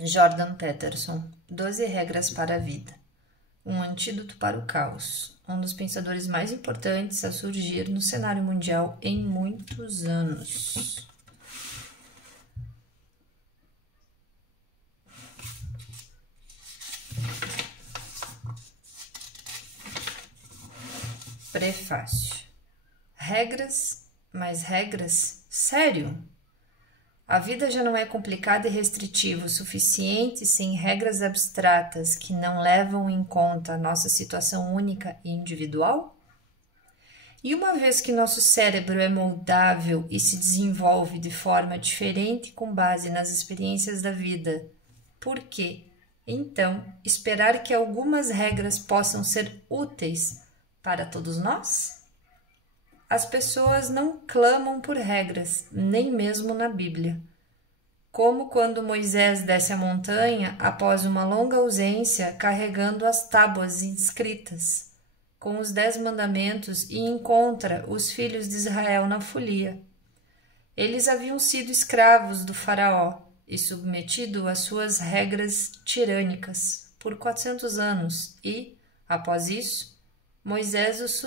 Jordan Peterson, 12 regras para a vida. Um antídoto para o caos. Um dos pensadores mais importantes a surgir no cenário mundial em muitos anos. Prefácio. Regras, mais regras? Sério? A vida já não é complicada e restritiva o suficiente sem regras abstratas que não levam em conta a nossa situação única e individual? E uma vez que nosso cérebro é moldável e se desenvolve de forma diferente com base nas experiências da vida, por que, então, esperar que algumas regras possam ser úteis para todos nós? As pessoas não clamam por regras, nem mesmo na Bíblia. Como quando Moisés desce a montanha após uma longa ausência carregando as tábuas inscritas, com os 10 mandamentos e encontra os filhos de Israel na folia. Eles haviam sido escravos do faraó e submetidos às suas regras tirânicas por 400 anos e, após isso, Moisés os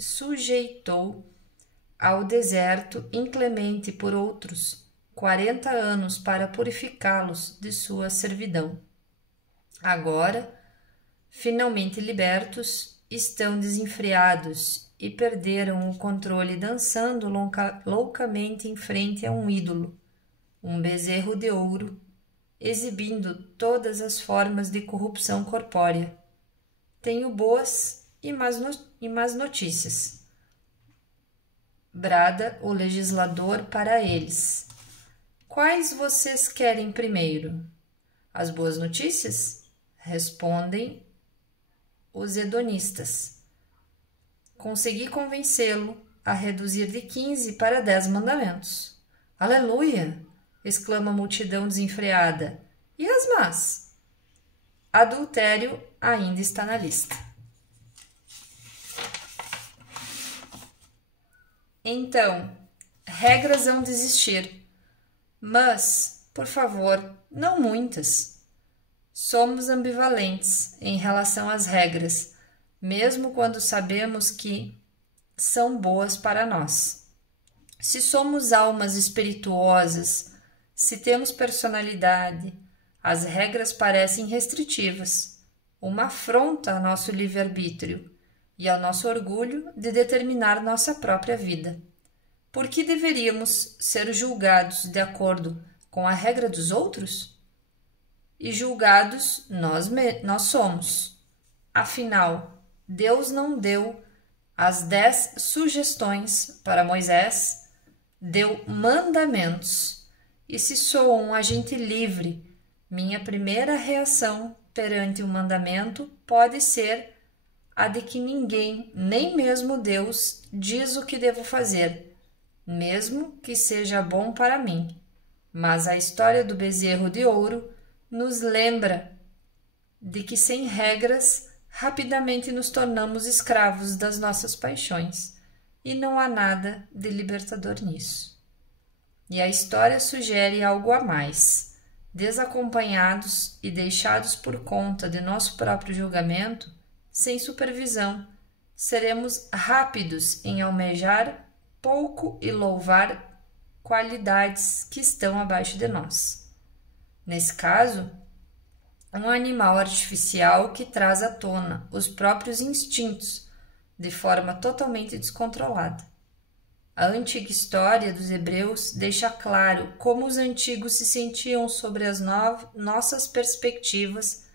sujeitou ao deserto inclemente por outros 40 anos para purificá-los de sua servidão. Agora, finalmente libertos, estão desenfreados e perderam o controle dançando loucamente em frente a um ídolo, um bezerro de ouro, exibindo todas as formas de corrupção corpórea. Tenho boas e más notícias. Brada o legislador para eles. Quais vocês querem primeiro? As boas notícias? Respondem os hedonistas. Consegui convencê-lo a reduzir de 15 para 10 mandamentos. Aleluia! Exclama a multidão desenfreada. E as más? Adultério ainda está na lista. Então, regras hão de existir, mas, por favor, não muitas. Somos ambivalentes em relação às regras, mesmo quando sabemos que são boas para nós. Se somos almas espirituosas, se temos personalidade, as regras parecem restritivas, uma afronta ao nosso livre-arbítrio e ao nosso orgulho de determinar nossa própria vida. Por que deveríamos ser julgados de acordo com a regra dos outros? E julgados nós somos. Afinal, Deus não deu as 10 sugestões para Moisés, deu mandamentos. E se sou um agente livre, minha primeira reação perante o mandamento pode ser a de que ninguém, nem mesmo Deus, diz o que devo fazer, mesmo que seja bom para mim. Mas a história do bezerro de ouro nos lembra de que sem regras rapidamente nos tornamos escravos das nossas paixões, e não há nada de libertador nisso. E a história sugere algo a mais. Desacompanhados e deixados por conta de nosso próprio julgamento, sem supervisão, seremos rápidos em almejar pouco e louvar qualidades que estão abaixo de nós. Nesse caso, um animal artificial que traz à tona os próprios instintos de forma totalmente descontrolada. A antiga história dos hebreus deixa claro como os antigos se sentiam sobre as nossas perspectivas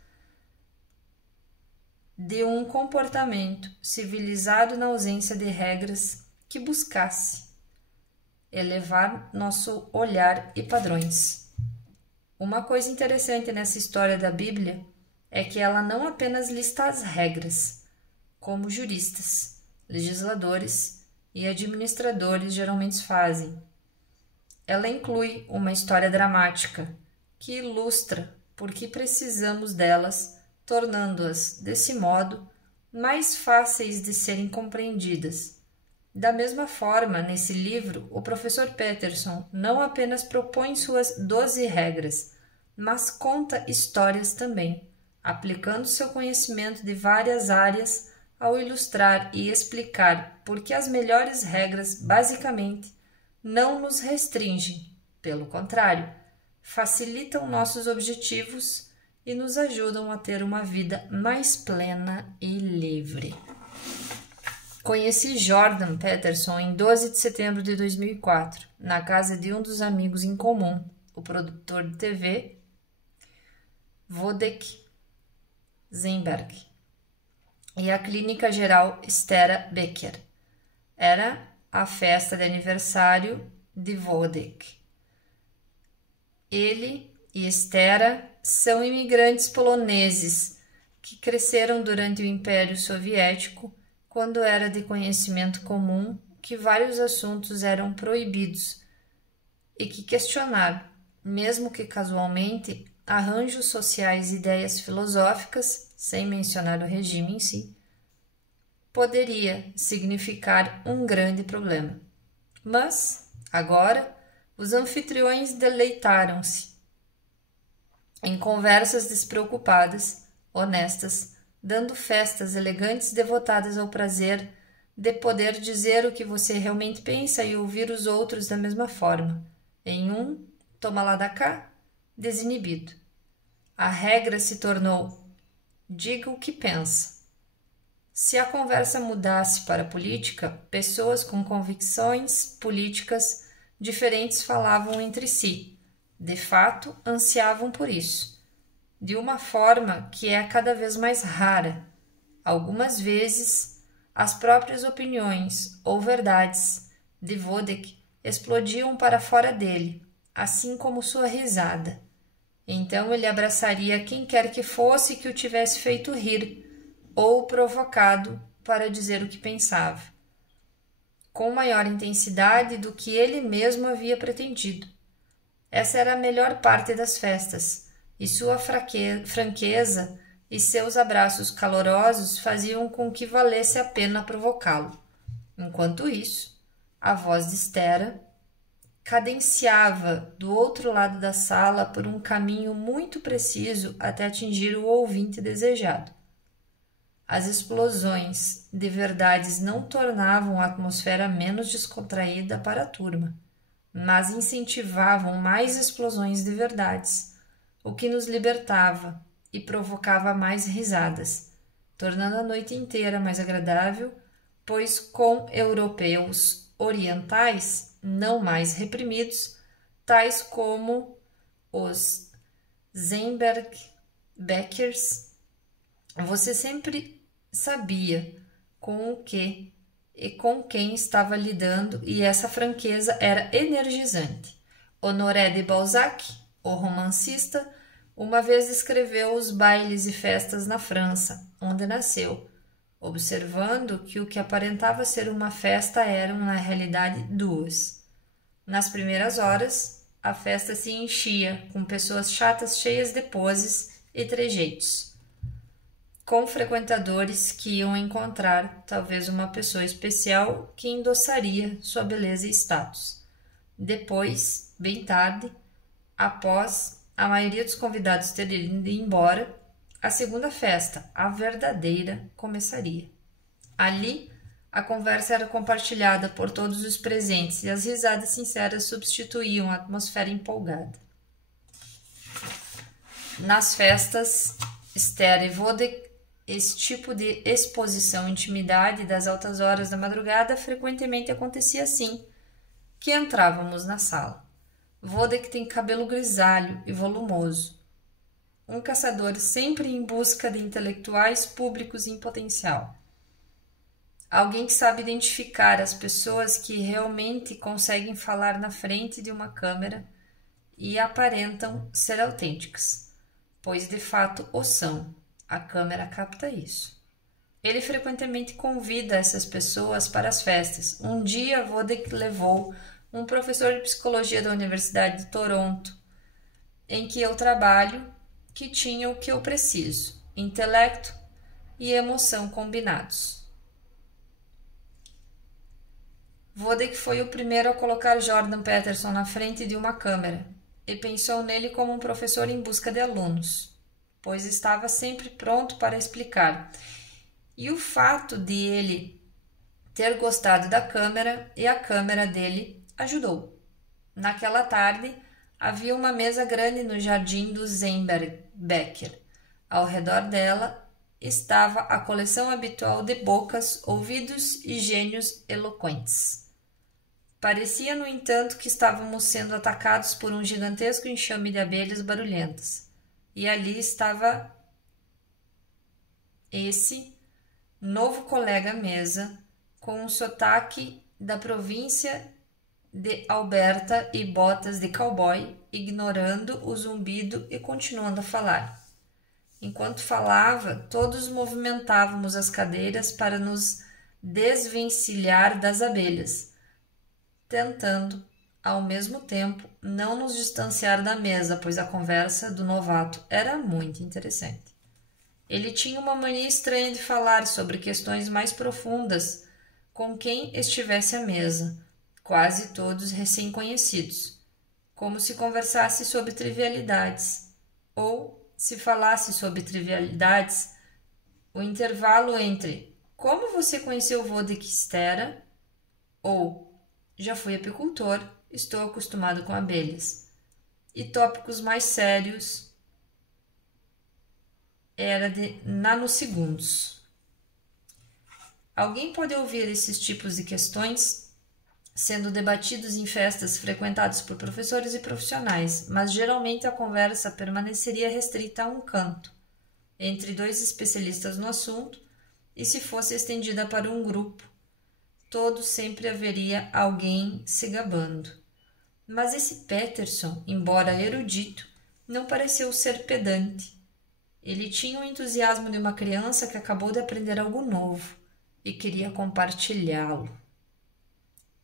de um comportamento civilizado na ausência de regras que buscasse elevar nosso olhar e padrões. Uma coisa interessante nessa história da Bíblia é que ela não apenas lista as regras, como juristas, legisladores e administradores geralmente fazem. Ela inclui uma história dramática que ilustra por que precisamos delas, tornando-as, desse modo, mais fáceis de serem compreendidas. Da mesma forma, nesse livro, o professor Peterson não apenas propõe suas 12 regras, mas conta histórias também, aplicando seu conhecimento de várias áreas ao ilustrar e explicar por que as melhores regras, basicamente, não nos restringem, pelo contrário, facilitam nossos objetivos e nos ajudam a ter uma vida mais plena e livre. Conheci Jordan Peterson em 12 de setembro de 2004, na casa de um dos amigos em comum, o produtor de TV, Wojtek Zenberg, e a clínica geral Stera Becker. Era a festa de aniversário de Wojtek. Ele e Stera são imigrantes poloneses que cresceram durante o Império Soviético, quando era de conhecimento comum que vários assuntos eram proibidos e que questionar, mesmo que casualmente, arranjos sociais e ideias filosóficas, sem mencionar o regime em si, poderia significar um grande problema. Mas, agora, os anfitriões deleitaram-se em conversas despreocupadas, honestas, dando festas elegantes devotadas ao prazer de poder dizer o que você realmente pensa e ouvir os outros da mesma forma. Em um toma lá da cá, desinibido. A regra se tornou: diga o que pensa. Se a conversa mudasse para a política, pessoas com convicções políticas diferentes falavam entre si. De fato, ansiavam por isso, de uma forma que é cada vez mais rara. Algumas vezes, as próprias opiniões ou verdades de Wojtek explodiam para fora dele, assim como sua risada. Então ele abraçaria quem quer que fosse que o tivesse feito rir ou provocado para dizer o que pensava, com maior intensidade do que ele mesmo havia pretendido. Essa era a melhor parte das festas, e sua franqueza e seus abraços calorosos faziam com que valesse a pena provocá-lo. Enquanto isso, a voz de Stera cadenciava do outro lado da sala por um caminho muito preciso até atingir o ouvinte desejado. As explosões de verdades não tornavam a atmosfera menos descontraída para a turma, mas incentivavam mais explosões de verdades, o que nos libertava e provocava mais risadas, tornando a noite inteira mais agradável, pois com europeus orientais não mais reprimidos, tais como os Zenberg Beckers, você sempre sabia com o que e com quem estava lidando, e essa franqueza era energizante. Honoré de Balzac, o romancista, uma vez descreveu os bailes e festas na França, onde nasceu, observando que o que aparentava ser uma festa eram, na realidade, duas. Nas primeiras horas, a festa se enchia com pessoas chatas cheias de poses e trejeitos, com frequentadores que iam encontrar talvez uma pessoa especial que endossaria sua beleza e status. Depois, bem tarde, após a maioria dos convidados ter ido embora, a segunda festa, a verdadeira, começaria. Ali, a conversa era compartilhada por todos os presentes e as risadas sinceras substituíam a atmosfera empolgada. Nas festas, Stera e Wojtek, esse tipo de exposição e intimidade das altas horas da madrugada frequentemente acontecia assim, que entrávamos na sala. Wojtek tem cabelo grisalho e volumoso, um caçador sempre em busca de intelectuais públicos em potencial. Alguém que sabe identificar as pessoas que realmente conseguem falar na frente de uma câmera e aparentam ser autênticas, pois de fato o são. A câmera capta isso. Ele frequentemente convida essas pessoas para as festas. Um dia, Wojtek levou um professor de psicologia da Universidade de Toronto, em que eu trabalho, que tinha o que eu preciso: intelecto e emoção combinados. Wojtek foi o primeiro a colocar Jordan Peterson na frente de uma câmera, e pensou nele como um professor em busca de alunos, pois estava sempre pronto para explicar. E o fato de ele ter gostado da câmera e a câmera dele ajudou. Naquela tarde, havia uma mesa grande no jardim do Zemberbecker. Ao redor dela estava a coleção habitual de bocas, ouvidos e gênios eloquentes. Parecia, no entanto, que estávamos sendo atacados por um gigantesco enxame de abelhas barulhentas. E ali estava esse novo colega à mesa, com um sotaque da província de Alberta e botas de cowboy, ignorando o zumbido e continuando a falar. Enquanto falava, todos movimentávamos as cadeiras para nos desvencilhar das abelhas, tentando, ao mesmo tempo, não nos distanciar da mesa, pois a conversa do novato era muito interessante. Ele tinha uma mania estranha de falar sobre questões mais profundas com quem estivesse à mesa, quase todos recém-conhecidos, como se conversasse sobre trivialidades, ou, se falasse sobre trivialidades, o intervalo entre como você conheceu o vô de Quistera ou já fui apicultor, estou acostumado com abelhas, e tópicos mais sérios era de nanosegundos. Alguém pode ouvir esses tipos de questões sendo debatidos em festas frequentadas por professores e profissionais, mas geralmente a conversa permaneceria restrita a um canto, entre dois especialistas no assunto, e se fosse estendida para um grupo, todo sempre haveria alguém se gabando. Mas esse Peterson, embora erudito, não pareceu ser pedante. Ele tinha o entusiasmo de uma criança que acabou de aprender algo novo e queria compartilhá-lo.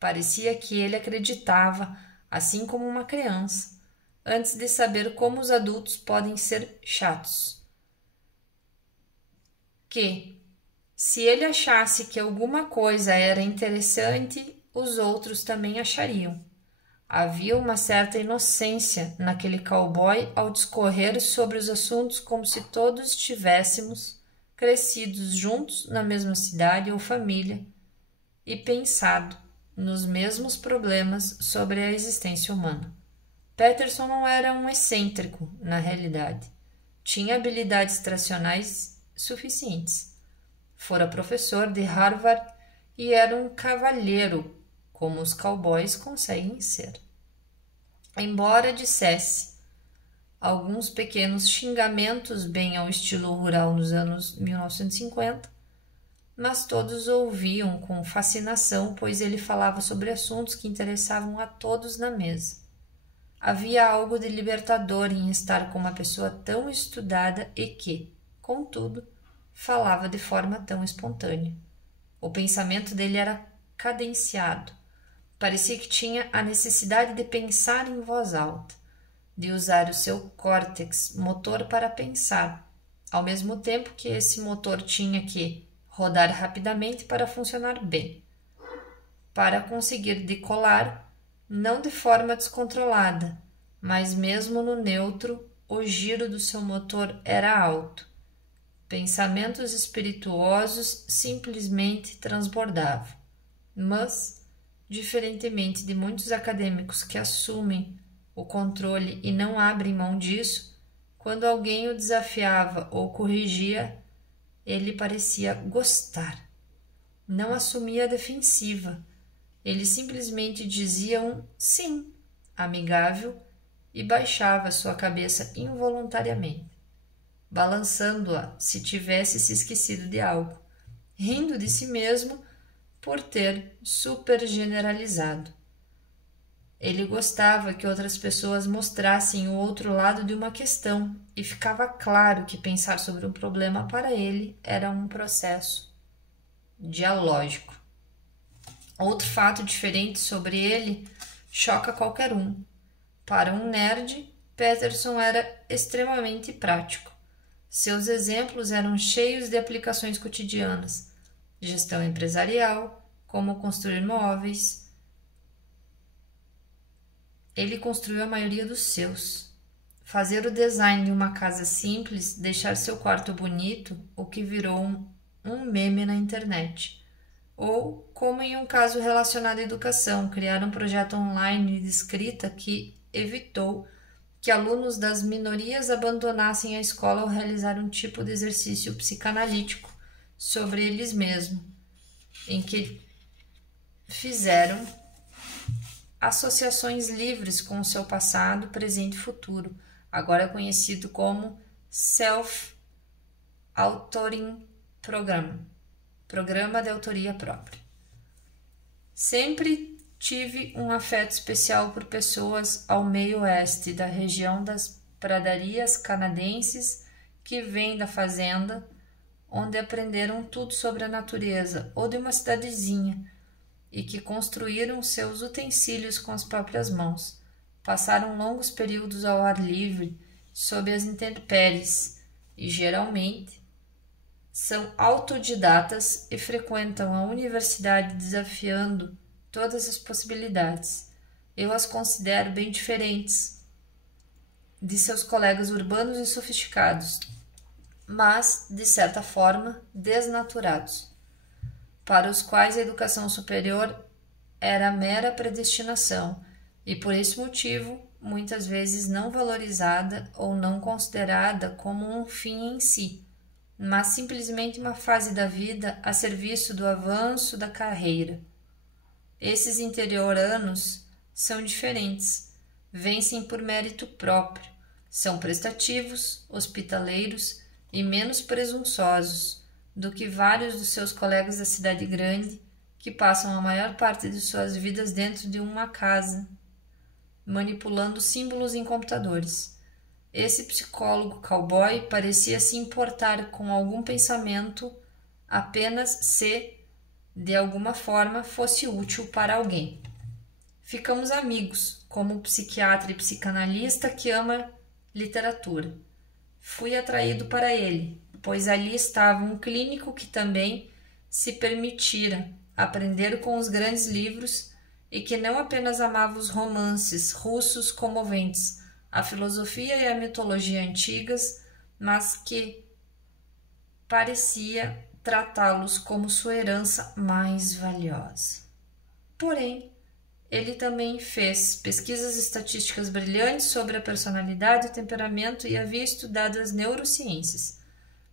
Parecia que ele acreditava, assim como uma criança, antes de saber como os adultos podem ser chatos. Que, se ele achasse que alguma coisa era interessante, os outros também achariam. Havia uma certa inocência naquele cowboy ao discorrer sobre os assuntos como se todos estivéssemos crescidos juntos na mesma cidade ou família e pensado nos mesmos problemas sobre a existência humana. Peterson não era um excêntrico, na realidade. Tinha habilidades tracionais suficientes. Fora professor de Harvard e era um cavalheiro, como os cowboys conseguem ser. Embora dissesse alguns pequenos xingamentos bem ao estilo rural nos anos 1950, mas todos ouviam com fascinação, pois ele falava sobre assuntos que interessavam a todos na mesa. Havia algo de libertador em estar com uma pessoa tão estudada e que, contudo, falava de forma tão espontânea. O pensamento dele era cadenciado. Parecia que tinha a necessidade de pensar em voz alta, de usar o seu córtex motor para pensar, ao mesmo tempo que esse motor tinha que rodar rapidamente para funcionar bem. Para conseguir decolar, não de forma descontrolada, mas mesmo no neutro, o giro do seu motor era alto. Pensamentos espirituosos simplesmente transbordavam. Mas, diferentemente de muitos acadêmicos que assumem o controle e não abrem mão disso, quando alguém o desafiava ou corrigia, ele parecia gostar. Não assumia a defensiva. Ele simplesmente dizia um sim, amigável, e baixava sua cabeça involuntariamente, balançando-a se tivesse se esquecido de algo, rindo de si mesmo por ter supergeneralizado. Ele gostava que outras pessoas mostrassem o outro lado de uma questão e ficava claro que pensar sobre um problema para ele era um processo dialógico. Outro fato diferente sobre ele choca qualquer um. Para um nerd, Peterson era extremamente prático. Seus exemplos eram cheios de aplicações cotidianas, gestão empresarial, como construir móveis. Ele construiu a maioria dos seus. Fazer o design de uma casa simples, deixar seu quarto bonito, o que virou um meme na internet. Ou, como em um caso relacionado à educação, criar um projeto online de escrita que evitou que alunos das minorias abandonassem a escola ao realizar um tipo de exercício psicanalítico sobre eles mesmos, em que fizeram associações livres com o seu passado, presente e futuro, agora conhecido como Self-Authoring Program, programa de autoria própria. Sempre tive um afeto especial por pessoas ao meio oeste da região das pradarias canadenses que vêm da fazenda, onde aprenderam tudo sobre a natureza, ou de uma cidadezinha, e que construíram seus utensílios com as próprias mãos. Passaram longos períodos ao ar livre, sob as intempéries, e geralmente são autodidatas e frequentam a universidade desafiando todas as possibilidades. Eu as considero bem diferentes de seus colegas urbanos e sofisticados, mas, de certa forma, desnaturados, para os quais a educação superior era mera predestinação e, por esse motivo, muitas vezes não valorizada ou não considerada como um fim em si, mas simplesmente uma fase da vida a serviço do avanço da carreira. Esses interioranos são diferentes, vencem por mérito próprio, são prestativos, hospitaleiros e menos presunçosos do que vários dos seus colegas da cidade grande que passam a maior parte de suas vidas dentro de uma casa, manipulando símbolos em computadores. Esse psicólogo cowboy parecia se importar com algum pensamento apenas se, de alguma forma, fosse útil para alguém. Ficamos amigos, como psiquiatra e psicanalista que ama literatura. Fui atraído para ele, pois ali estava um clínico que também se permitira aprender com os grandes livros e que não apenas amava os romances russos comoventes, a filosofia e a mitologia antigas, mas que parecia tratá-los como sua herança mais valiosa. Porém, ele também fez pesquisas estatísticas brilhantes sobre a personalidade e o temperamento e havia estudado as neurociências.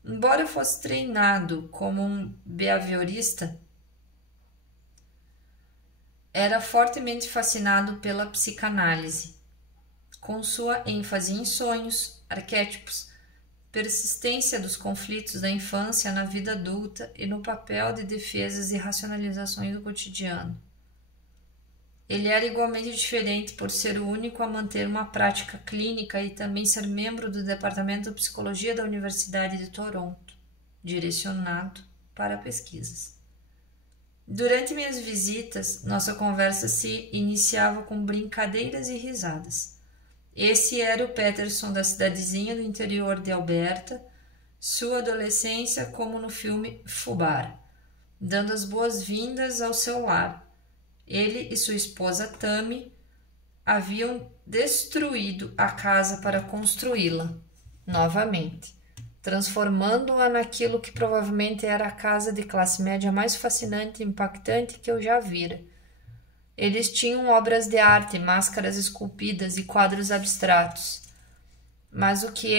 Embora fosse treinado como um behaviorista, era fortemente fascinado pela psicanálise, com sua ênfase em sonhos, arquétipos, persistência dos conflitos da infância na vida adulta e no papel de defesas e racionalizações do cotidiano. Ele era igualmente diferente por ser o único a manter uma prática clínica e também ser membro do Departamento de Psicologia da Universidade de Toronto, direcionado para pesquisas. Durante minhas visitas, nossa conversa se iniciava com brincadeiras e risadas. Esse era o Peterson da cidadezinha do interior de Alberta, sua adolescência como no filme Fubar, dando as boas-vindas ao seu lar. Ele e sua esposa Tammy haviam destruído a casa para construí-la novamente, transformando-a naquilo que provavelmente era a casa de classe média mais fascinante e impactante que eu já vira. Eles tinham obras de arte, máscaras esculpidas e quadros abstratos, mas o que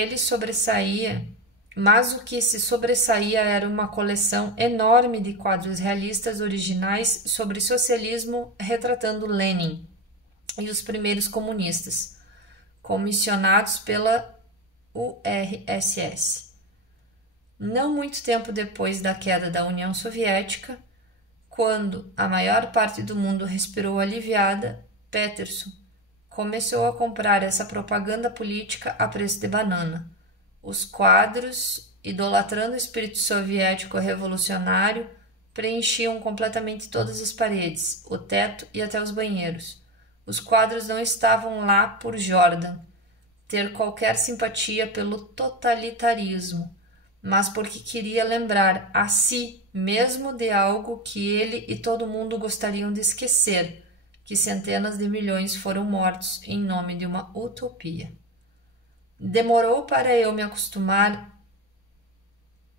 se sobressaía era uma coleção enorme de quadros realistas originais sobre socialismo retratando Lenin e os primeiros comunistas, comissionados pela URSS. Não muito tempo depois da queda da União Soviética, quando a maior parte do mundo respirou aliviada, Peterson começou a comprar essa propaganda política a preço de banana. Os quadros, idolatrando o espírito soviético revolucionário, preenchiam completamente todas as paredes, o teto e até os banheiros. Os quadros não estavam lá por Jordan ter qualquer simpatia pelo totalitarismo, mas porque queria lembrar a si mesmo de algo que ele e todo mundo gostariam de esquecer, que centenas de milhões foram mortos em nome de uma utopia. Demorou para eu me acostumar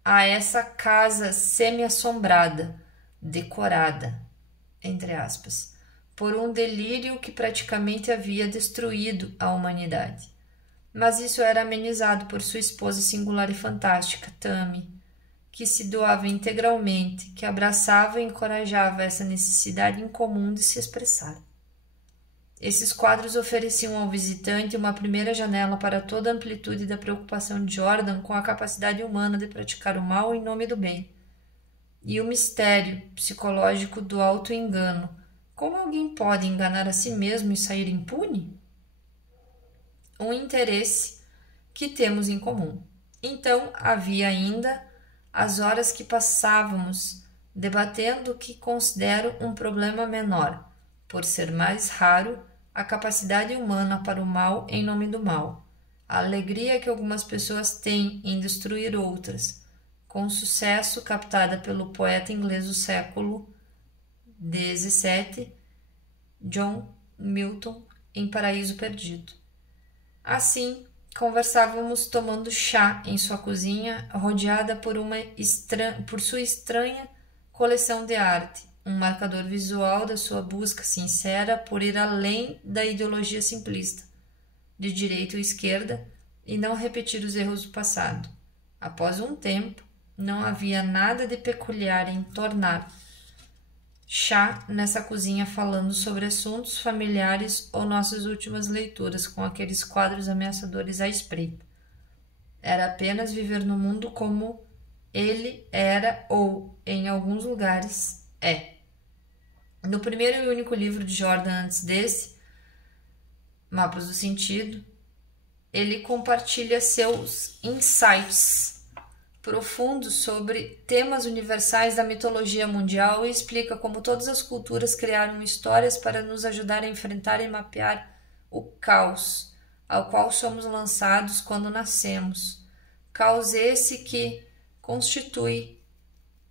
a essa casa semi-assombrada, decorada, entre aspas, por um delírio que praticamente havia destruído a humanidade. Mas isso era amenizado por sua esposa singular e fantástica, Tammy, que se doava integralmente, que abraçava e encorajava essa necessidade incomum de se expressar. Esses quadros ofereciam ao visitante uma primeira janela para toda a amplitude da preocupação de Jordan com a capacidade humana de praticar o mal em nome do bem. E o mistério psicológico do auto-engano. Como alguém pode enganar a si mesmo e sair impune? Um interesse que temos em comum. Então, havia ainda as horas que passávamos debatendo o que considero um problema menor, por ser mais raro, a capacidade humana para o mal em nome do mal, a alegria que algumas pessoas têm em destruir outras, com sucesso captada pelo poeta inglês do século XVII, John Milton, em Paraíso Perdido. Assim, conversávamos tomando chá em sua cozinha, rodeada por sua estranha coleção de arte, um marcador visual da sua busca sincera por ir além da ideologia simplista, de direita ou esquerda, e não repetir os erros do passado. Após um tempo, não havia nada de peculiar em tornar chá nessa cozinha falando sobre assuntos familiares ou nossas últimas leituras com aqueles quadros ameaçadores à espreita. Era apenas viver no mundo como ele era ou, em alguns lugares, é. No primeiro e único livro de Jordan antes desse, Mapas do Sentido, ele compartilha seus insights profundos sobre temas universais da mitologia mundial e explica como todas as culturas criaram histórias para nos ajudar a enfrentar e mapear o caos ao qual somos lançados quando nascemos. Caos esse que constitui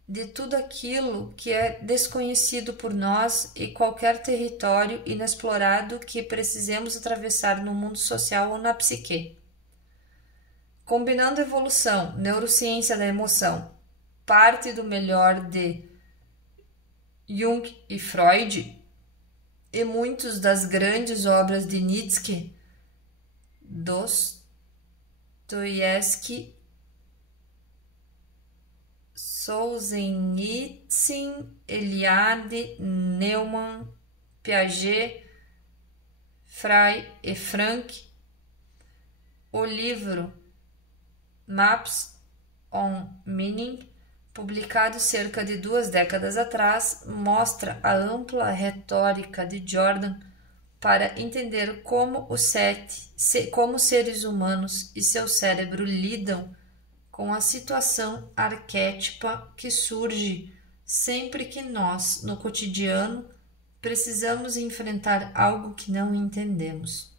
de tudo aquilo que é desconhecido por nós e qualquer território inexplorado que precisemos atravessar no mundo social ou na psique. Combinando evolução, neurociência da emoção, parte do melhor de Jung e Freud e muitas das grandes obras de Nietzsche, Dostoiévski, Solzhenitsyn, Eliade, Neumann, Piaget, Frey e Frank. O livro Maps on Meaning, publicado cerca de 2 décadas atrás, mostra a ampla retórica de Jordan para entender como como seres humanos e seu cérebro lidam com a situação arquétipa que surge sempre que nós, no cotidiano, precisamos enfrentar algo que não entendemos.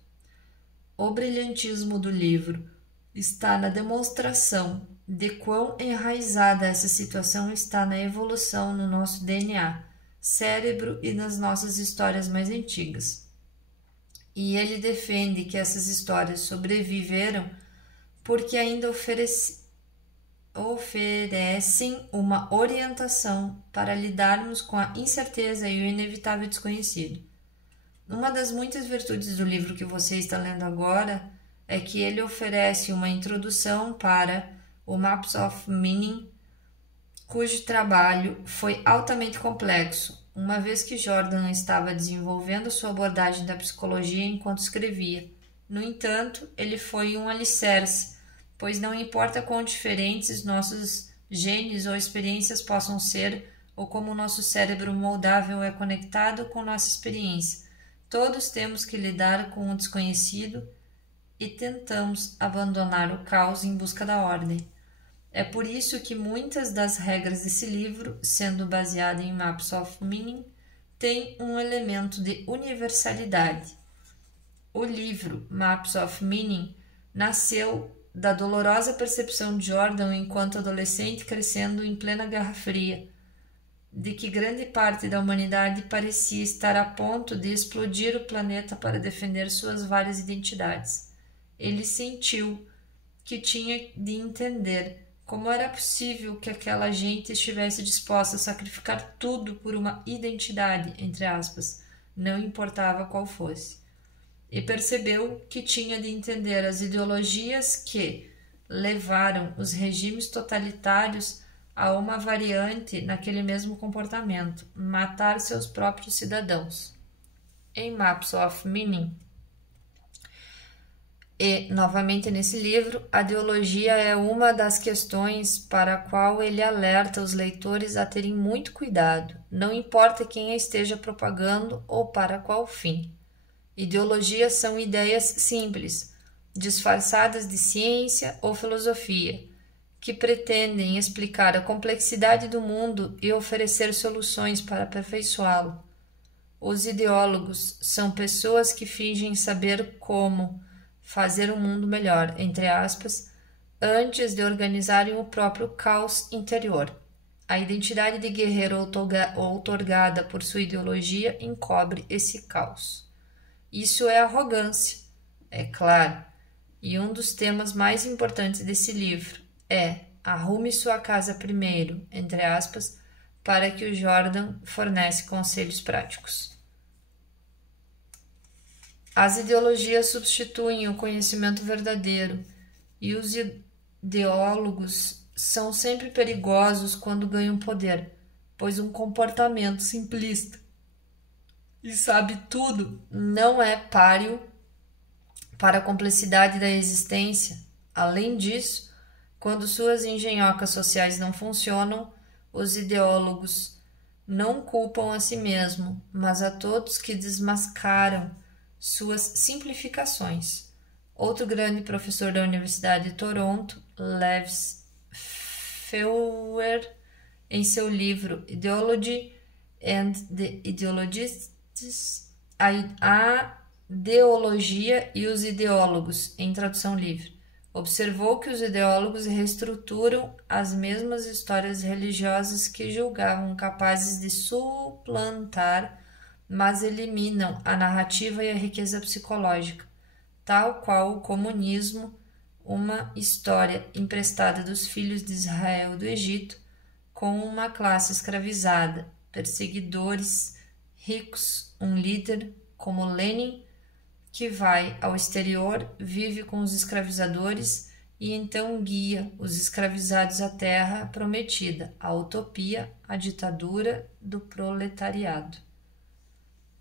O brilhantismo do livro está na demonstração de quão enraizada essa situação está na evolução no nosso DNA, cérebro e nas nossas histórias mais antigas. E ele defende que essas histórias sobreviveram porque ainda oferecem uma orientação para lidarmos com a incerteza e o inevitável desconhecido. Uma das muitas virtudes do livro que você está lendo agora é que ele oferece uma introdução para o Maps of Meaning, cujo trabalho foi altamente complexo, uma vez que Jordan estava desenvolvendo sua abordagem da psicologia enquanto escrevia. No entanto, ele foi um alicerce, pois não importa quão diferentes nossos genes ou experiências possam ser, ou como nosso cérebro moldável é conectado com nossa experiência, todos temos que lidar com o desconhecido e tentamos abandonar o caos em busca da ordem. É por isso que muitas das regras desse livro, sendo baseada em Maps of Meaning, têm um elemento de universalidade. O livro Maps of Meaning nasceu da dolorosa percepção de Jordan enquanto adolescente crescendo em plena Guerra Fria, de que grande parte da humanidade parecia estar a ponto de explodir o planeta para defender suas várias identidades. Ele sentiu que tinha de entender como era possível que aquela gente estivesse disposta a sacrificar tudo por uma identidade, entre aspas, não importava qual fosse. E percebeu que tinha de entender as ideologias que levaram os regimes totalitários a uma variante naquele mesmo comportamento, matar seus próprios cidadãos. Em Maps of Meaning, e, novamente nesse livro, a ideologia é uma das questões para a qual ele alerta os leitores a terem muito cuidado, não importa quem a esteja propagando ou para qual fim. Ideologias são ideias simples, disfarçadas de ciência ou filosofia, que pretendem explicar a complexidade do mundo e oferecer soluções para aperfeiçoá-lo. Os ideólogos são pessoas que fingem saber como fazer um mundo melhor, entre aspas, antes de organizarem o próprio caos interior. A identidade de guerreiro outorgada por sua ideologia encobre esse caos. Isso é arrogância, é claro, e um dos temas mais importantes desse livro é arrume sua casa primeiro, entre aspas, para que o Jordan fornece conselhos práticos. As ideologias substituem o conhecimento verdadeiro e os ideólogos são sempre perigosos quando ganham poder, pois um comportamento simplista e sabe tudo não é páreo para a complexidade da existência. Além disso, quando suas engenhocas sociais não funcionam, os ideólogos não culpam a si mesmo, mas a todos que desmascaram suas simplificações. Outro grande professor da Universidade de Toronto, Lev Feuer, em seu livro Ideology and the Ideologists, a ideologia e os ideólogos, em tradução livre, observou que os ideólogos reestruturam as mesmas histórias religiosas que julgavam capazes de suplantar, mas eliminam a narrativa e a riqueza psicológica, tal qual o comunismo, uma história emprestada dos filhos de Israel do Egito, com uma classe escravizada, perseguidores, ricos, um líder como Lenin, que vai ao exterior, vive com os escravizadores e então guia os escravizados à terra prometida, a utopia, a ditadura do proletariado.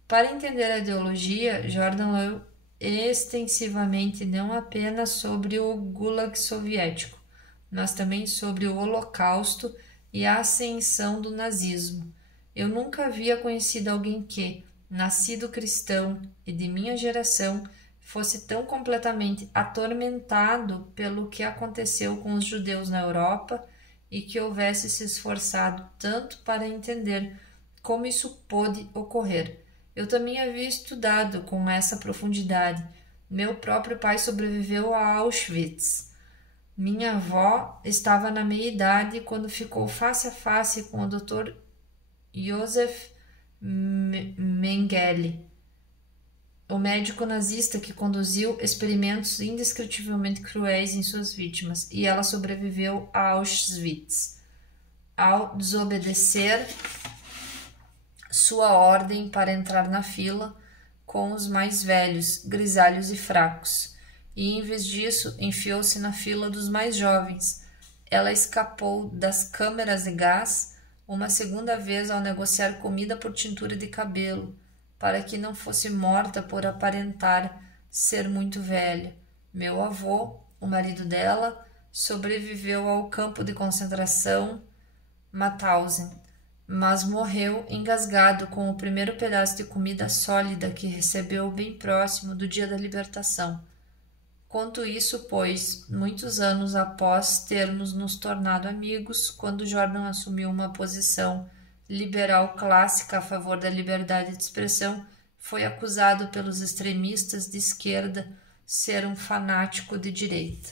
Para entender a ideologia, Jordan leu extensivamente não apenas sobre o Gulag soviético, mas também sobre o Holocausto e a ascensão do nazismo. Eu nunca havia conhecido alguém que, nascido cristão e de minha geração, fosse tão completamente atormentado pelo que aconteceu com os judeus na Europa e que houvesse se esforçado tanto para entender como isso pôde ocorrer. Eu também havia estudado com essa profundidade. Meu próprio pai sobreviveu a Auschwitz. Minha avó estava na meia-idade quando ficou face a face com o Dr. Josef Mengele, o médico nazista que conduziu experimentos indescritivelmente cruéis em suas vítimas, e ela sobreviveu a Auschwitz. Ao desobedecer sua ordem para entrar na fila com os mais velhos, grisalhos e fracos, e em vez disso enfiou-se na fila dos mais jovens. Ela escapou das câmeras de gás uma segunda vez ao negociar comida por tintura de cabelo, para que não fosse morta por aparentar ser muito velha. Meu avô, o marido dela, sobreviveu ao campo de concentração Mauthausen, mas morreu engasgado com o primeiro pedaço de comida sólida que recebeu bem próximo do dia da libertação. Conto isso, pois, muitos anos após termos nos tornado amigos, quando Jordan assumiu uma posição liberal clássica a favor da liberdade de expressão, foi acusado pelos extremistas de esquerda ser um fanático de direita.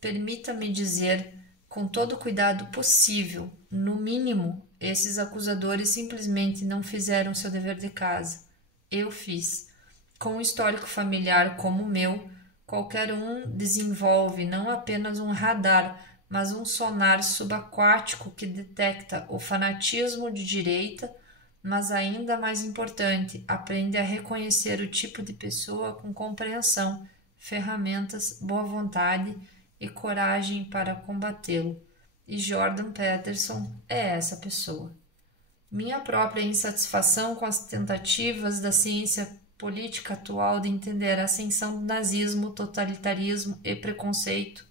Permita-me dizer, com todo o cuidado possível, no mínimo, esses acusadores simplesmente não fizeram seu dever de casa. Eu fiz. Com um histórico familiar como o meu, qualquer um desenvolve não apenas um radar, mas um sonar subaquático que detecta o fanatismo de direita, mas ainda mais importante, aprende a reconhecer o tipo de pessoa com compreensão, ferramentas, boa vontade e coragem para combatê-lo. E Jordan Peterson é essa pessoa. Minha própria insatisfação com as tentativas da ciência política atual de entender a ascensão do nazismo, totalitarismo e preconceito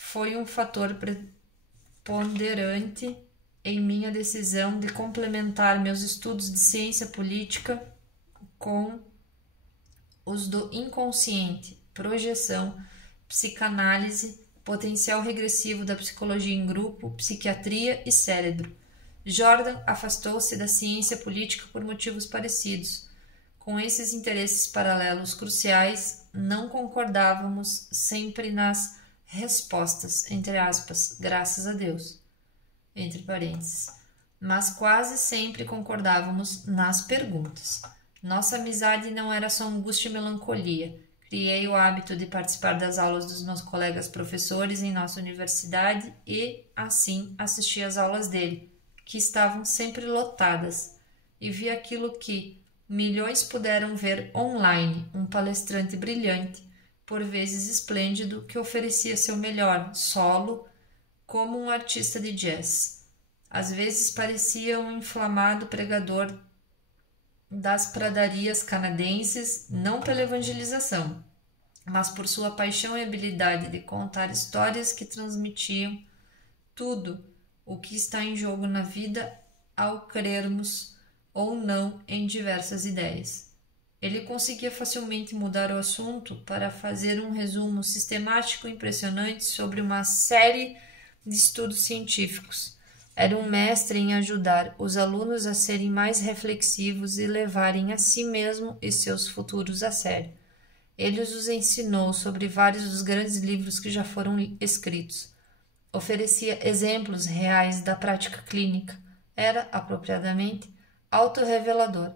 foi um fator preponderante em minha decisão de complementar meus estudos de ciência política com os do inconsciente, projeção, psicanálise, potencial regressivo da psicologia em grupo, psiquiatria e cérebro. Jordan afastou-se da ciência política por motivos parecidos. Com esses interesses paralelos cruciais, não concordávamos sempre nas respostas, entre aspas, graças a Deus, entre parênteses, mas quase sempre concordávamos nas perguntas. Nossa amizade não era só angústia e melancolia. Criei o hábito de participar das aulas dos meus colegas professores em nossa universidade e, assim, assisti às aulas dele, que estavam sempre lotadas, e vi aquilo que milhões puderam ver online, um palestrante brilhante, por vezes esplêndido, que oferecia seu melhor solo como um artista de jazz. Às vezes parecia um inflamado pregador das pradarias canadenses, não pela evangelização, mas por sua paixão e habilidade de contar histórias que transmitiam tudo o que está em jogo na vida ao crermos ou não em diversas ideias. Ele conseguia facilmente mudar o assunto para fazer um resumo sistemático e impressionante sobre uma série de estudos científicos. Era um mestre em ajudar os alunos a serem mais reflexivos e levarem a si mesmo e seus futuros a sério. Ele os ensinou sobre vários dos grandes livros que já foram escritos. Oferecia exemplos reais da prática clínica. Era, apropriadamente, autorrevelador,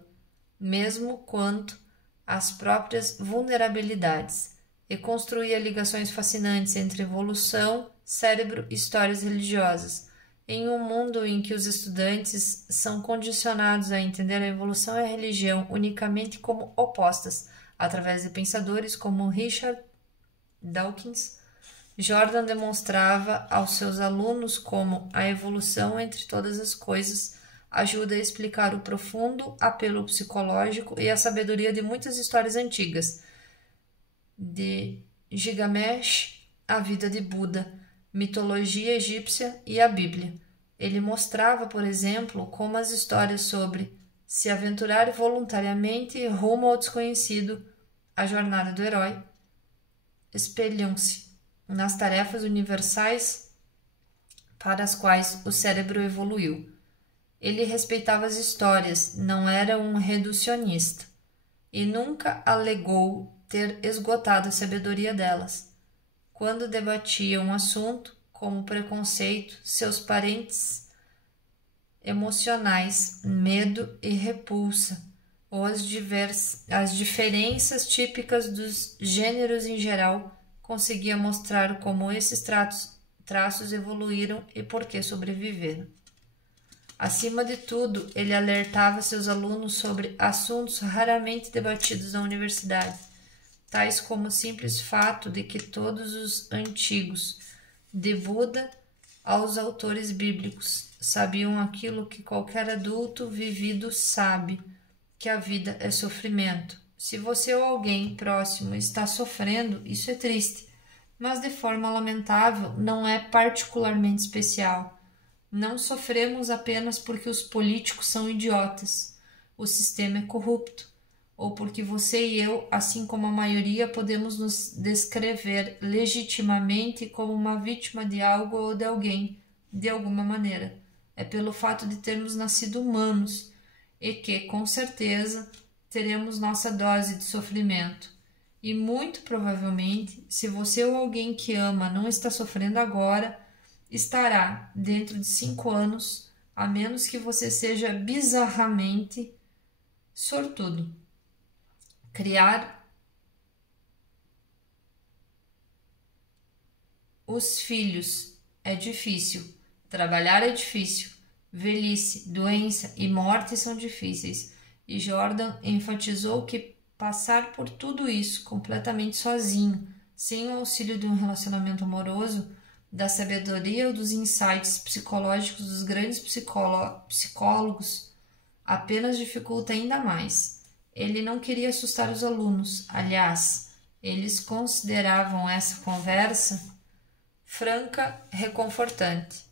mesmo quanto às próprias vulnerabilidades, e construía ligações fascinantes entre evolução, cérebro e histórias religiosas. Em um mundo em que os estudantes são condicionados a entender a evolução e a religião unicamente como opostas, através de pensadores como Richard Dawkins, Jordan demonstrava aos seus alunos como a evolução entre todas as coisas ajuda a explicar o profundo apelo psicológico e a sabedoria de muitas histórias antigas, de Gilgamesh, a vida de Buda, mitologia egípcia e a Bíblia. Ele mostrava, por exemplo, como as histórias sobre se aventurar voluntariamente rumo ao desconhecido, a jornada do herói, espelham-se nas tarefas universais para as quais o cérebro evoluiu. Ele respeitava as histórias, não era um reducionista, e nunca alegou ter esgotado a sabedoria delas. Quando debatia um assunto, como preconceito, seus parentes emocionais, medo e repulsa, ou as diferenças típicas dos gêneros em geral, conseguia mostrar como esses traços evoluíram e por que sobreviveram. Acima de tudo, ele alertava seus alunos sobre assuntos raramente debatidos na universidade, tais como o simples fato de que todos os antigos, de Buda aos autores bíblicos, sabiam aquilo que qualquer adulto vivido sabe, que a vida é sofrimento. Se você ou alguém próximo está sofrendo, isso é triste, mas de forma lamentável não é particularmente especial. Não sofremos apenas porque os políticos são idiotas, o sistema é corrupto, ou porque você e eu, assim como a maioria, podemos nos descrever legitimamente como uma vítima de algo ou de alguém, de alguma maneira. É pelo fato de termos nascido humanos e que, com certeza, teremos nossa dose de sofrimento. E muito provavelmente, se você ou alguém que ama não está sofrendo agora, estará dentro de 5 anos, a menos que você seja bizarramente sortudo. Criar os filhos é difícil, trabalhar é difícil, velhice, doença e morte são difíceis. E Jordan enfatizou que passar por tudo isso completamente sozinho, sem o auxílio de um relacionamento amoroso, da sabedoria ou dos insights psicológicos dos grandes psicólogos, apenas dificulta ainda mais. Ele não queria assustar os alunos. Aliás, eles consideravam essa conversa franca, reconfortante,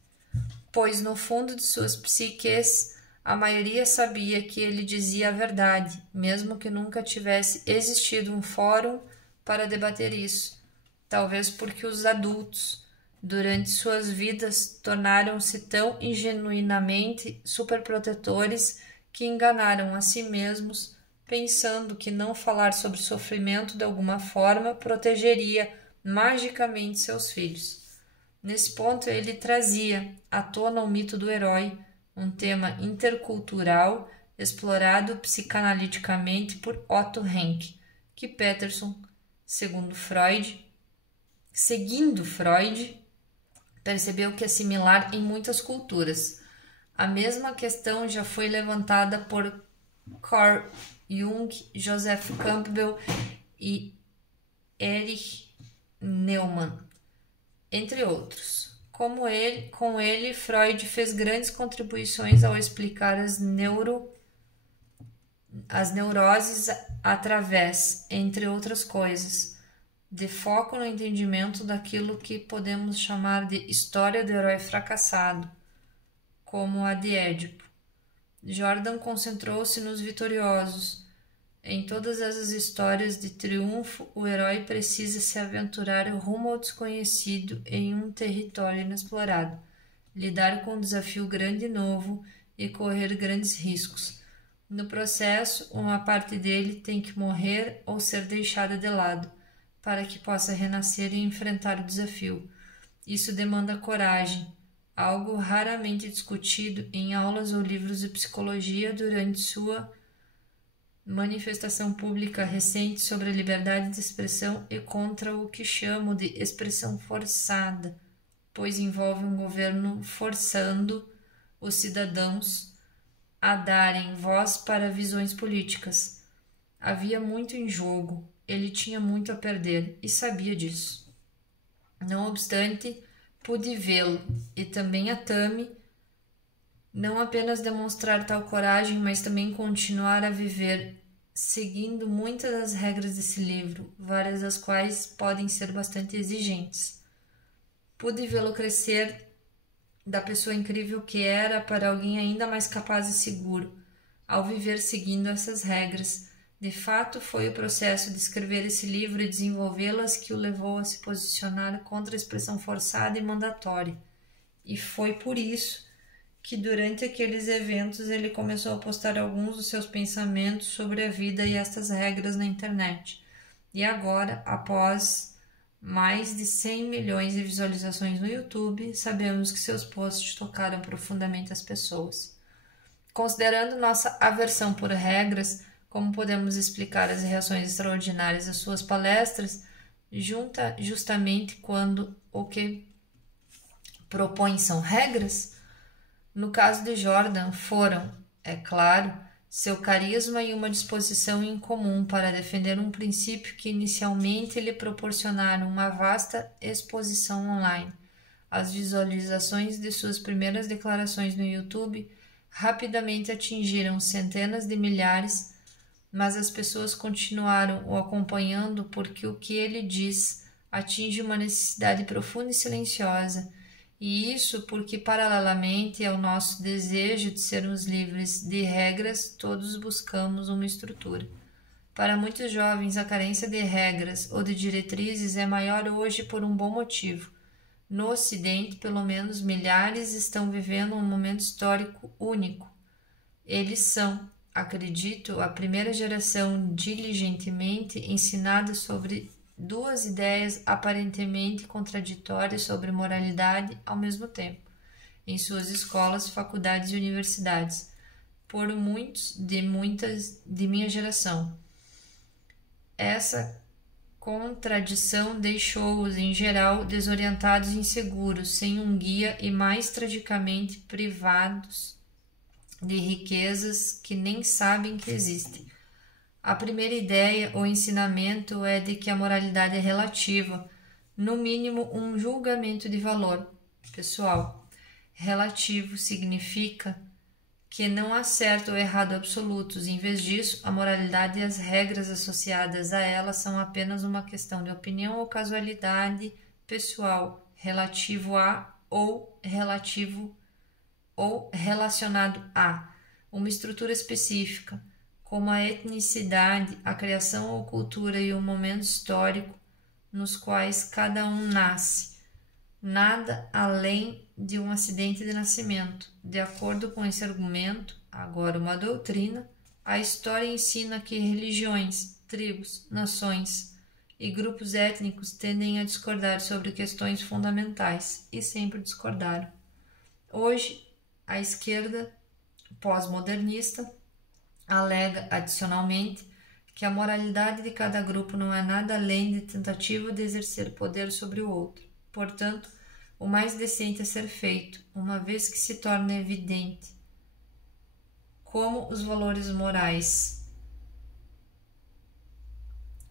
pois no fundo de suas psiques a maioria sabia que ele dizia a verdade, mesmo que nunca tivesse existido um fórum para debater isso. Talvez porque os adultos, durante suas vidas, tornaram-se tão ingenuinamente superprotetores que enganaram a si mesmos, pensando que não falar sobre sofrimento de alguma forma protegeria magicamente seus filhos. Nesse ponto, ele trazia à tona o mito do herói, um tema intercultural explorado psicanaliticamente por Otto Rank, que Peterson, seguindo Freud, percebeu que é similar em muitas culturas. A mesma questão já foi levantada por Carl Jung, Joseph Campbell e Erich Neumann, entre outros. Com ele, Freud fez grandes contribuições ao explicar as neuroses através, entre outras coisas, de foco no entendimento daquilo que podemos chamar de história do herói fracassado, como a de Édipo. Jordan concentrou-se nos vitoriosos. Em todas essas histórias de triunfo, o herói precisa se aventurar rumo ao desconhecido em um território inexplorado, lidar com um desafio grande e novo e correr grandes riscos. No processo, uma parte dele tem que morrer ou ser deixada de lado, para que possa renascer e enfrentar o desafio. Isso demanda coragem, algo raramente discutido em aulas ou livros de psicologia durante sua manifestação pública recente sobre a liberdade de expressão e contra o que chamo de expressão forçada, pois envolve um governo forçando os cidadãos a darem voz para visões políticas. Havia muito em jogo, ele tinha muito a perder e sabia disso. Não obstante, pude vê-lo e também a Tammy não apenas demonstrar tal coragem, mas também continuar a viver seguindo muitas das regras desse livro, várias das quais podem ser bastante exigentes. Pude vê-lo crescer da pessoa incrível que era para alguém ainda mais capaz e seguro, ao viver seguindo essas regras. De fato, foi o processo de escrever esse livro e desenvolvê-las que o levou a se posicionar contra a expressão forçada e mandatória. E foi por isso que durante aqueles eventos ele começou a postar alguns dos seus pensamentos sobre a vida e estas regras na internet. E agora, após mais de 100 milhões de visualizações no YouTube, sabemos que seus posts tocaram profundamente as pessoas. Considerando nossa aversão por regras, como podemos explicar as reações extraordinárias às suas palestras, justamente quando o que propõe são regras? No caso de Jordan, foram, é claro, seu carisma e uma disposição em comum para defender um princípio que inicialmente lhe proporcionaram uma vasta exposição online. As visualizações de suas primeiras declarações no YouTube rapidamente atingiram centenas de milhares, mas as pessoas continuaram o acompanhando porque o que ele diz atinge uma necessidade profunda e silenciosa. E isso porque, paralelamente ao nosso desejo de sermos livres de regras, todos buscamos uma estrutura. Para muitos jovens, a carência de regras ou de diretrizes é maior hoje por um bom motivo. No Ocidente, pelo menos, milhares estão vivendo um momento histórico único. Eles são, acredito, a primeira geração diligentemente ensinada sobre duas ideias aparentemente contraditórias sobre moralidade ao mesmo tempo, em suas escolas, faculdades e universidades, por muitos de minha geração. Essa contradição deixou-os, em geral, desorientados e inseguros, sem um guia e, mais tragicamente, privados de riquezas que nem sabem que existem. A primeira ideia ou ensinamento é de que a moralidade é relativa, no mínimo um julgamento de valor pessoal. Relativo significa que não há certo ou errado absolutos. Em vez disso, a moralidade e as regras associadas a ela são apenas uma questão de opinião ou casualidade pessoal, relativo a ou relacionado a uma estrutura específica, como a etnicidade, a criação ou cultura e o momento histórico nos quais cada um nasce. Nada além de um acidente de nascimento. De acordo com esse argumento, agora uma doutrina, a história ensina que religiões, tribos, nações e grupos étnicos tendem a discordar sobre questões fundamentais e sempre discordaram. Hoje, a esquerda pós-modernista alega, adicionalmente, que a moralidade de cada grupo não é nada além de tentativa de exercer poder sobre o outro. Portanto, o mais decente a ser feito, uma vez que se torna evidente como os valores morais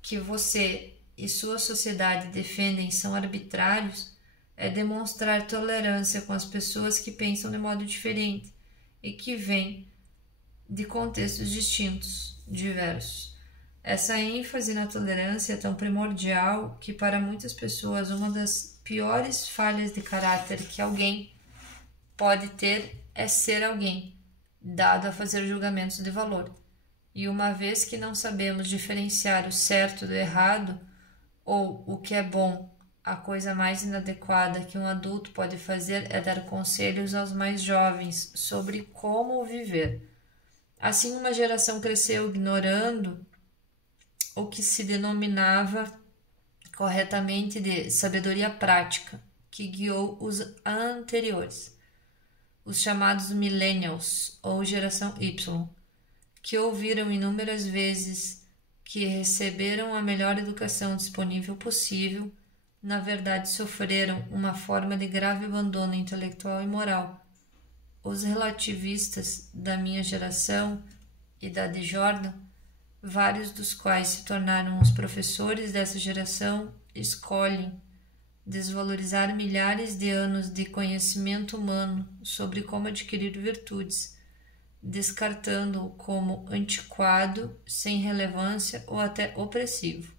que você e sua sociedade defendem são arbitrários, é demonstrar tolerância com as pessoas que pensam de modo diferente e que vêm de contextos distintos, diversos. Essa ênfase na tolerância é tão primordial que, para muitas pessoas, uma das piores falhas de caráter que alguém pode ter é ser alguém, dado a fazer julgamentos de valor. E uma vez que não sabemos diferenciar o certo do errado, ou o que é bom, a coisa mais inadequada que um adulto pode fazer é dar conselhos aos mais jovens sobre como viver. Assim, uma geração cresceu ignorando o que se denominava corretamente de sabedoria prática, que guiou os anteriores, os chamados millennials ou geração Y, que ouviram inúmeras vezes que receberam a melhor educação disponível possível, na verdade sofreram uma forma de grave abandono intelectual e moral. Os relativistas da minha geração e da de Jordan, vários dos quais se tornaram os professores dessa geração, escolhem desvalorizar milhares de anos de conhecimento humano sobre como adquirir virtudes, descartando-o como antiquado, sem relevância ou até opressivo.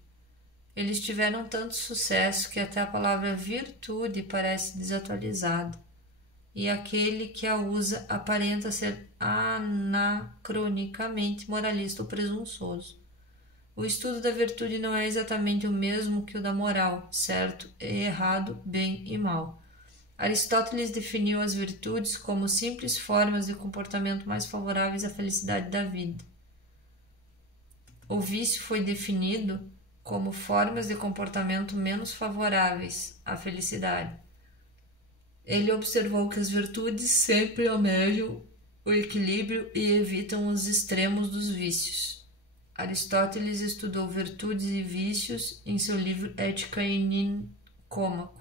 Eles tiveram tanto sucesso que até a palavra virtude parece desatualizada, e aquele que a usa aparenta ser anacronicamente moralista ou presunçoso. O estudo da virtude não é exatamente o mesmo que o da moral, certo e errado, bem e mal. Aristóteles definiu as virtudes como simples formas de comportamento mais favoráveis à felicidade da vida. O vício foi definido como formas de comportamento menos favoráveis à felicidade. Ele observou que as virtudes sempre almejam o equilíbrio e evitam os extremos dos vícios. Aristóteles estudou virtudes e vícios em seu livro Ética e Nicômaco.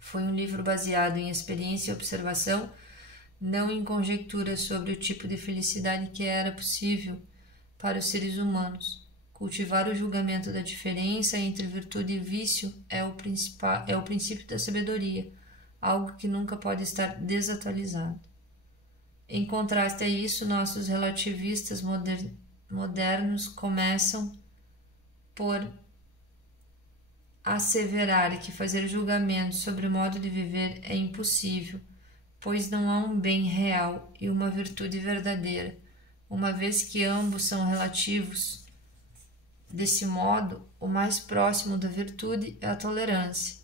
Foi um livro baseado em experiência e observação, não em conjecturas sobre o tipo de felicidade que era possível para os seres humanos. Cultivar o julgamento da diferença entre virtude e vício é o princípio da sabedoria, algo que nunca pode estar desatualizado. Em contraste a isso, nossos relativistas modernos começam por asseverar que fazer julgamentos sobre o modo de viver é impossível, pois não há um bem real e uma virtude verdadeira, uma vez que ambos são relativos. Desse modo, o mais próximo da virtude é a tolerância.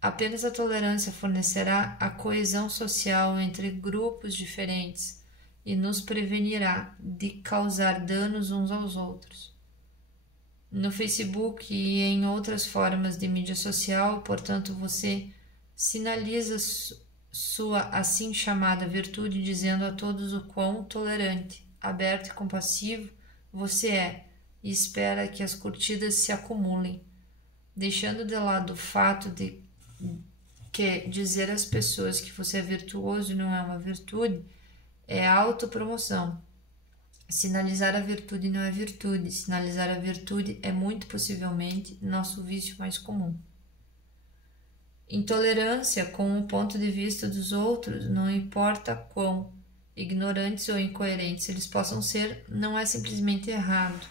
Apenas a tolerância fornecerá a coesão social entre grupos diferentes e nos prevenirá de causar danos uns aos outros. no Facebook e em outras formas de mídia social, portanto, você sinaliza sua assim chamada virtude, dizendo a todos o quão tolerante, aberto e compassivo você é, e espera que as curtidas se acumulem, deixando de lado o fato de que dizer às pessoas que você é virtuoso não é uma virtude, é autopromoção. Sinalizar a virtude não é virtude, sinalizar a virtude é muito possivelmente nosso vício mais comum. Intolerância com o ponto de vista dos outros, não importa quão ignorantes ou incoerentes eles possam ser, não é simplesmente errado.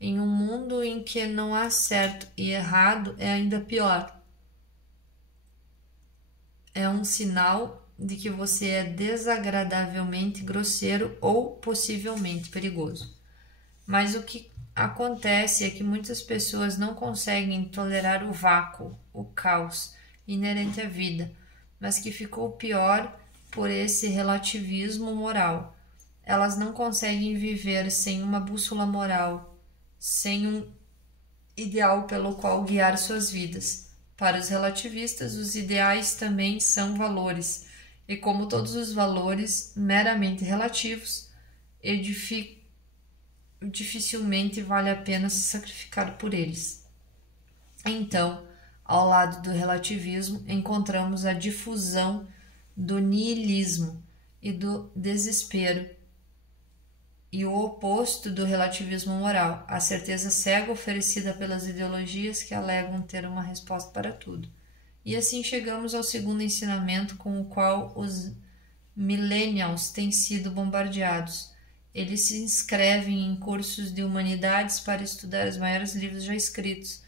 Em um mundo em que não há certo e errado, é ainda pior. É um sinal de que você é desagradavelmente grosseiro ou possivelmente perigoso. Mas o que acontece é que muitas pessoas não conseguem tolerar o vácuo, o caos inerente à vida, mas que ficou pior por esse relativismo moral. Elas não conseguem viver sem uma bússola moral, sem um ideal pelo qual guiar suas vidas. Para os relativistas, os ideais também são valores, e como todos os valores meramente relativos, dificilmente vale a pena se sacrificar por eles. Então, ao lado do relativismo, encontramos a difusão do niilismo e do desespero, e o oposto do relativismo moral, a certeza cega oferecida pelas ideologias que alegam ter uma resposta para tudo. E assim chegamos ao segundo ensinamento com o qual os millennials têm sido bombardeados. Eles se inscrevem em cursos de humanidades para estudar os maiores livros já escritos,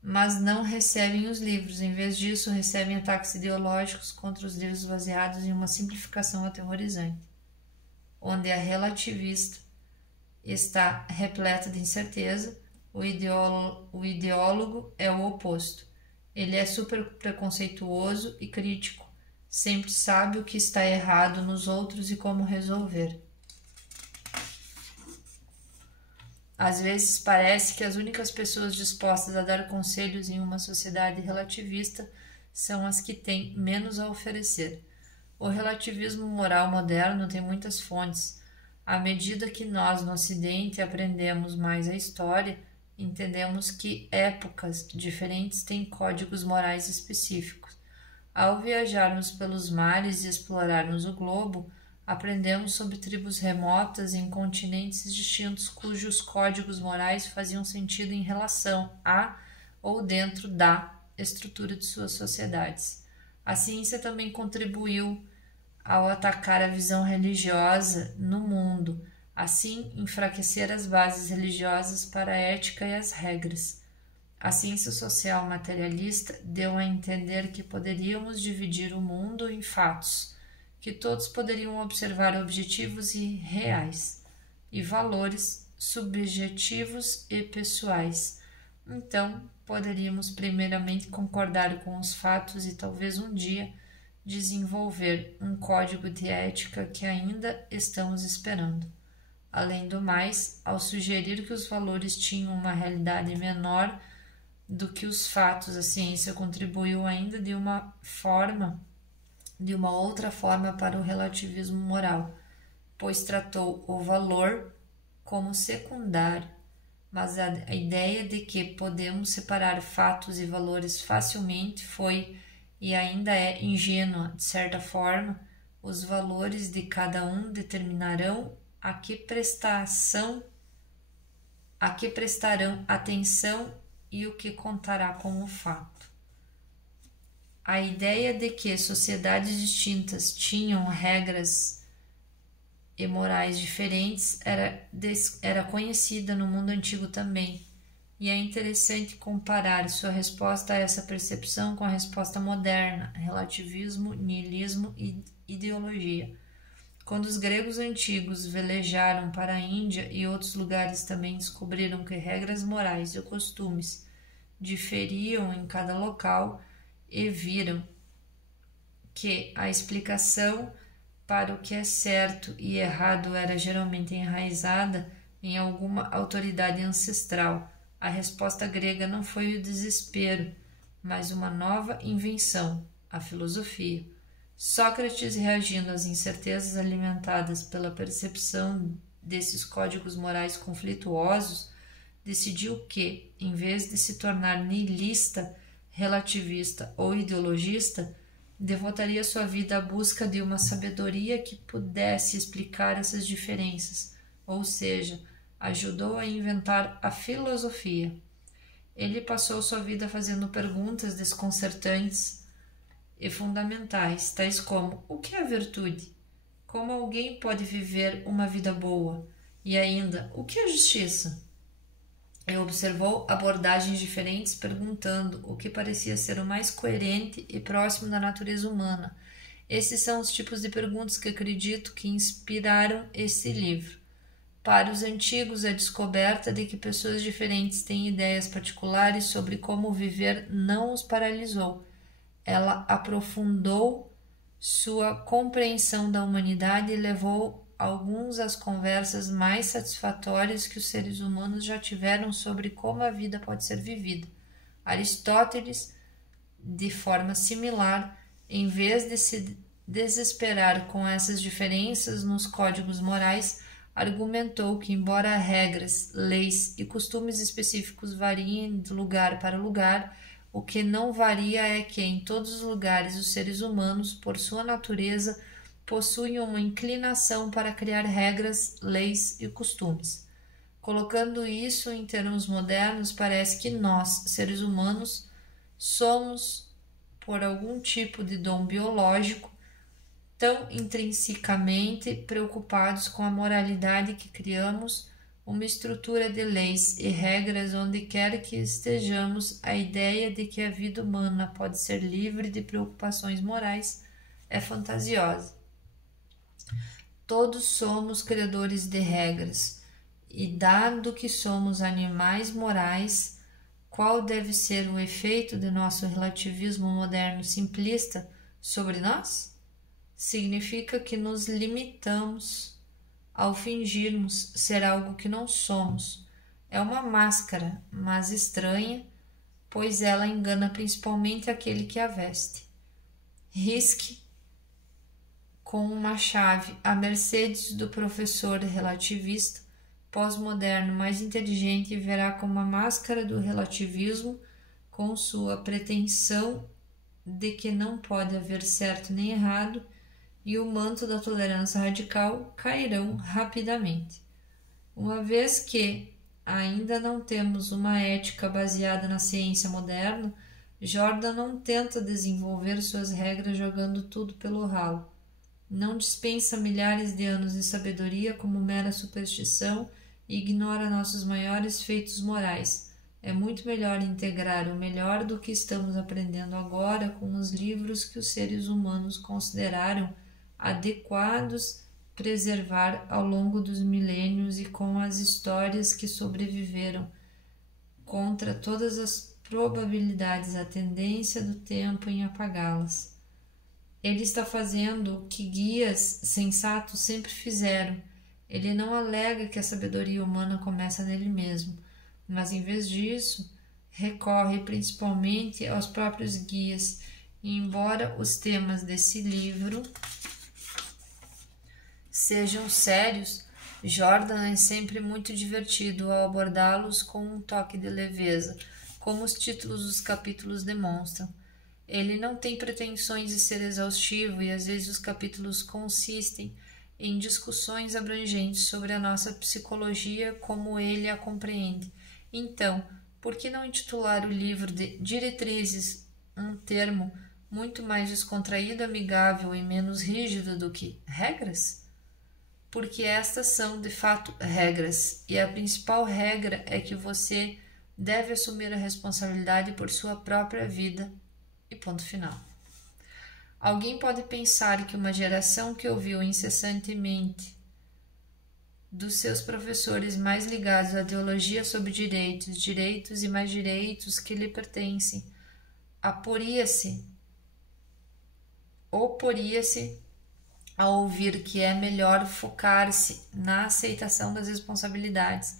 mas não recebem os livros. Em vez disso, recebem ataques ideológicos contra os livros baseados em uma simplificação aterrorizante, onde a relativista está repleta de incerteza. O ideólogo é o oposto. Ele é super preconceituoso e crítico, sempre sabe o que está errado nos outros e como resolver. Às vezes parece que as únicas pessoas dispostas a dar conselhos em uma sociedade relativista são as que têm menos a oferecer. O relativismo moral moderno tem muitas fontes. À medida que nós, no Ocidente, aprendemos mais a história, entendemos que épocas diferentes têm códigos morais específicos. Ao viajarmos pelos mares e explorarmos o globo, aprendemos sobre tribos remotas em continentes distintos cujos códigos morais faziam sentido em relação a ou dentro da estrutura de suas sociedades. A ciência também contribuiu ao atacar a visão religiosa no mundo, assim enfraquecer as bases religiosas para a ética e as regras. A ciência social materialista deu a entender que poderíamos dividir o mundo em fatos, que todos poderiam observar objetivos e reais, e valores subjetivos e pessoais. Então, poderíamos primeiramente concordar com os fatos e talvez um dia desenvolver um código de ética que ainda estamos esperando. Além do mais, ao sugerir que os valores tinham uma realidade menor do que os fatos, a ciência contribuiu ainda de uma outra forma para o relativismo moral, pois tratou o valor como secundário, mas a ideia de que podemos separar fatos e valores facilmente foi e ainda é ingênua. De certa forma, os valores de cada um determinarão a que prestarão atenção e o que contará como fato. A ideia de que sociedades distintas tinham regras e morais diferentes era conhecida no mundo antigo também, e é interessante comparar sua resposta a essa percepção com a resposta moderna, relativismo, niilismo e ideologia. Quando os gregos antigos velejaram para a Índia e outros lugares, também descobriram que regras morais e costumes diferiam em cada local e viram que a explicação para o que é certo e errado era geralmente enraizada em alguma autoridade ancestral. A resposta grega não foi o desespero, mas uma nova invenção, a filosofia. Sócrates, reagindo às incertezas alimentadas pela percepção desses códigos morais conflituosos, decidiu que, em vez de se tornar nihilista, relativista ou ideologista, devotaria sua vida à busca de uma sabedoria que pudesse explicar essas diferenças, ou seja, ajudou a inventar a filosofia. Ele passou sua vida fazendo perguntas desconcertantes e fundamentais, tais como: o que é virtude? Como alguém pode viver uma vida boa? E ainda, o que é justiça? Ele observou abordagens diferentes, perguntando o que parecia ser o mais coerente e próximo da natureza humana. Esses são os tipos de perguntas que acredito que inspiraram esse livro. Para os antigos, a descoberta de que pessoas diferentes têm ideias particulares sobre como viver não os paralisou. Ela aprofundou sua compreensão da humanidade e levou alguns às conversas mais satisfatórias que os seres humanos já tiveram sobre como a vida pode ser vivida. Aristóteles, de forma similar, em vez de se desesperar com essas diferenças nos códigos morais, argumentou que, embora regras, leis e costumes específicos variem de lugar para lugar, o que não varia é que, em todos os lugares, os seres humanos, por sua natureza, possuem uma inclinação para criar regras, leis e costumes. Colocando isso em termos modernos, parece que nós, seres humanos, somos, por algum tipo de dom biológico, tão intrinsecamente preocupados com a moralidade que criamos uma estrutura de leis e regras onde quer que estejamos. A ideia de que a vida humana pode ser livre de preocupações morais é fantasiosa. Todos somos criadores de regras, e dado que somos animais morais, qual deve ser o efeito de nosso relativismo moderno simplista sobre nós? Significa que nos limitamos ao fingirmos ser algo que não somos. É uma máscara, mas estranha, pois ela engana principalmente aquele que a veste. Risque com uma chave à mercê do professor relativista pós-moderno mais inteligente verá como a máscara do relativismo, com sua pretensão de que não pode haver certo nem errado, e o manto da tolerância radical cairão rapidamente. Uma vez que ainda não temos uma ética baseada na ciência moderna, Jordan não tenta desenvolver suas regras jogando tudo pelo ralo. Não dispensa milhares de anos de sabedoria como mera superstição e ignora nossos maiores feitos morais. É muito melhor integrar o melhor do que estamos aprendendo agora com os livros que os seres humanos consideraram adequados preservar ao longo dos milênios e com as histórias que sobreviveram contra todas as probabilidades, a tendência do tempo em apagá-las. Ele está fazendo o que guias sensatos sempre fizeram. Ele não alega que a sabedoria humana começa nele mesmo, mas em vez disso, recorre principalmente aos próprios guias. E embora os temas desse livro sejam sérios, Jordan é sempre muito divertido ao abordá-los com um toque de leveza, como os títulos dos capítulos demonstram. Ele não tem pretensões de ser exaustivo e às vezes os capítulos consistem em discussões abrangentes sobre a nossa psicologia como ele a compreende. Então, por que não intitular o livro de Diretrizes, um termo muito mais descontraído, amigável e menos rígido do que regras? Porque estas são, de fato, regras, e a principal regra é que você deve assumir a responsabilidade por sua própria vida. E ponto final. Alguém pode pensar que uma geração que ouviu incessantemente dos seus professores mais ligados à ideologia sobre direitos e mais direitos que lhe pertencem, oporia-se ao ouvir que é melhor focar-se na aceitação das responsabilidades,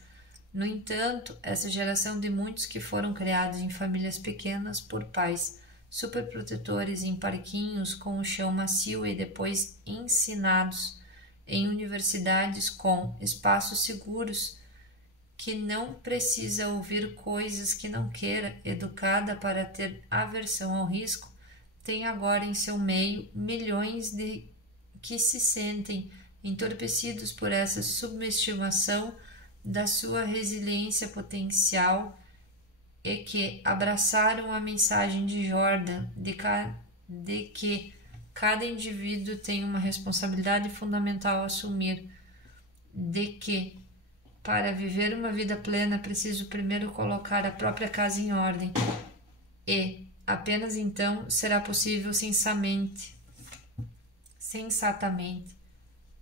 No entanto, essa geração de muitos que foram criados em famílias pequenas por pais superprotetores em parquinhos com o chão macio e depois ensinados em universidades com espaços seguros, que não precisa ouvir coisas que não queira, educada para ter aversão ao risco, tem agora em seu meio milhões de que se sentem entorpecidos por essa subestimação da sua resiliência potencial e que abraçaram a mensagem de Jordan de que cada indivíduo tem uma responsabilidade fundamental a assumir, de que para viver uma vida plena preciso primeiro colocar a própria casa em ordem e apenas então será possível sensatamente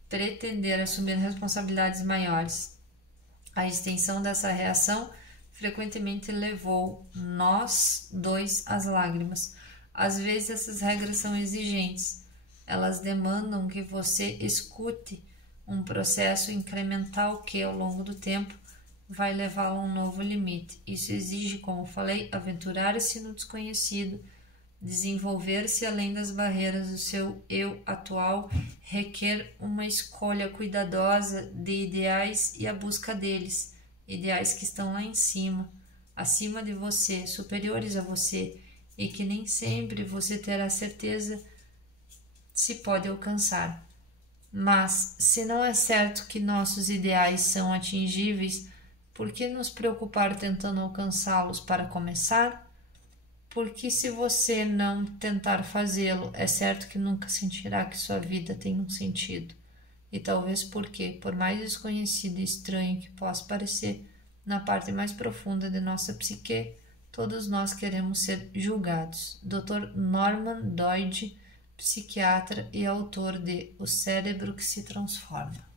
pretender assumir responsabilidades maiores. A extensão dessa reação frequentemente levou nós dois às lágrimas. Às vezes essas regras são exigentes. Elas demandam que você escute um processo incremental que, ao longo do tempo, vai levá-lo a um novo limite. Isso exige, como falei, aventurar-se no desconhecido, desenvolver-se além das barreiras do seu eu atual, requer uma escolha cuidadosa de ideais e a busca deles, ideais que estão lá em cima, acima de você, superiores a você, e que nem sempre você terá certeza se pode alcançar. Mas, se não é certo que nossos ideais são atingíveis, por que nos preocupar tentando alcançá-los para começar? Porque se você não tentar fazê-lo, é certo que nunca sentirá que sua vida tem um sentido. E talvez porque, por mais desconhecido e estranho que possa parecer, na parte mais profunda de nossa psique, todos nós queremos ser julgados. Dr. Norman Doidge, psiquiatra e autor de O Cérebro que se Transforma.